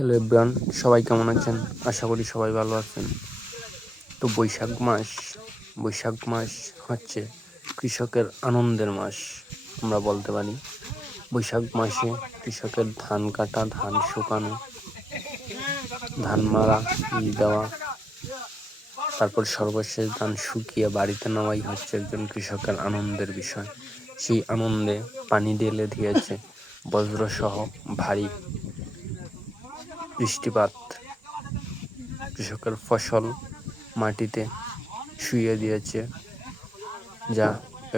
Hello everyone, সবাই কেমন আছেন? আশা করি সবাই ভালো আছেন। তো বৈশাখ মাস বৈশাখ মাস হচ্ছে কৃষকের আনন্দের মাস, আমরা বলতে পারি। বৈশাখ মাসে কৃষকের ধান কাটা, ধান শুকানো, ধান মারা ই দেওয়া, তারপর সর্বশেষ ধান শুকিয়ে বাড়িতে নেওয়াই হচ্ছে একজন কৃষকের আনন্দের বিষয়। সেই আনন্দে পানি ঢেলে দিয়েছে বজ্রসহ ভারী বৃষ্টিপাত, কৃষকের ফসল মাটিতে শুয়ে দিয়েছে, যা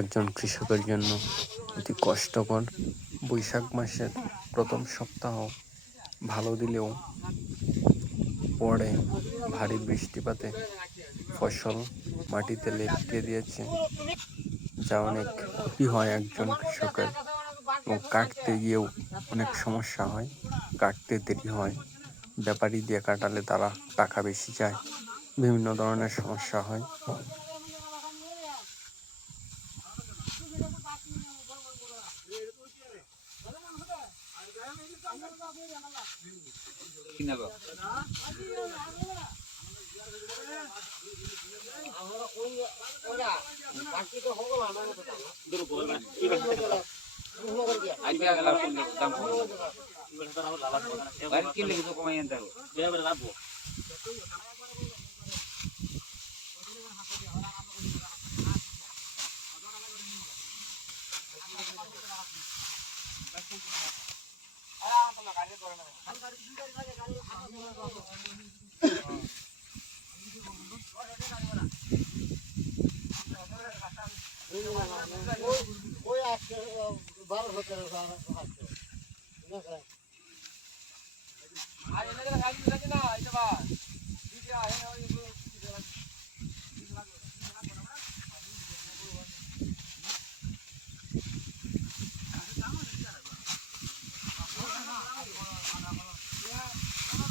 একজন কৃষকের জন্য অতি কষ্টকর। বৈশাখ মাসের প্রথম সপ্তাহ ভালো দিলেও পরে ভারী বৃষ্টিপাতে ফসল মাটিতে লেপটে দিয়েছে, যা অনেক ক্ষতি হয় একজন কৃষকের। এবং কাটতে গিয়েও অনেক সমস্যা হয়, কাটতে দেরি হয়। ব্যাপারী দিয়ে কাটালে তারা টাকা বেশি চায়। বিভিন্ন ধরনের সমস্যা হয়। ওই বারোশো তেরোশো আড়াইশো আসছে Yeah.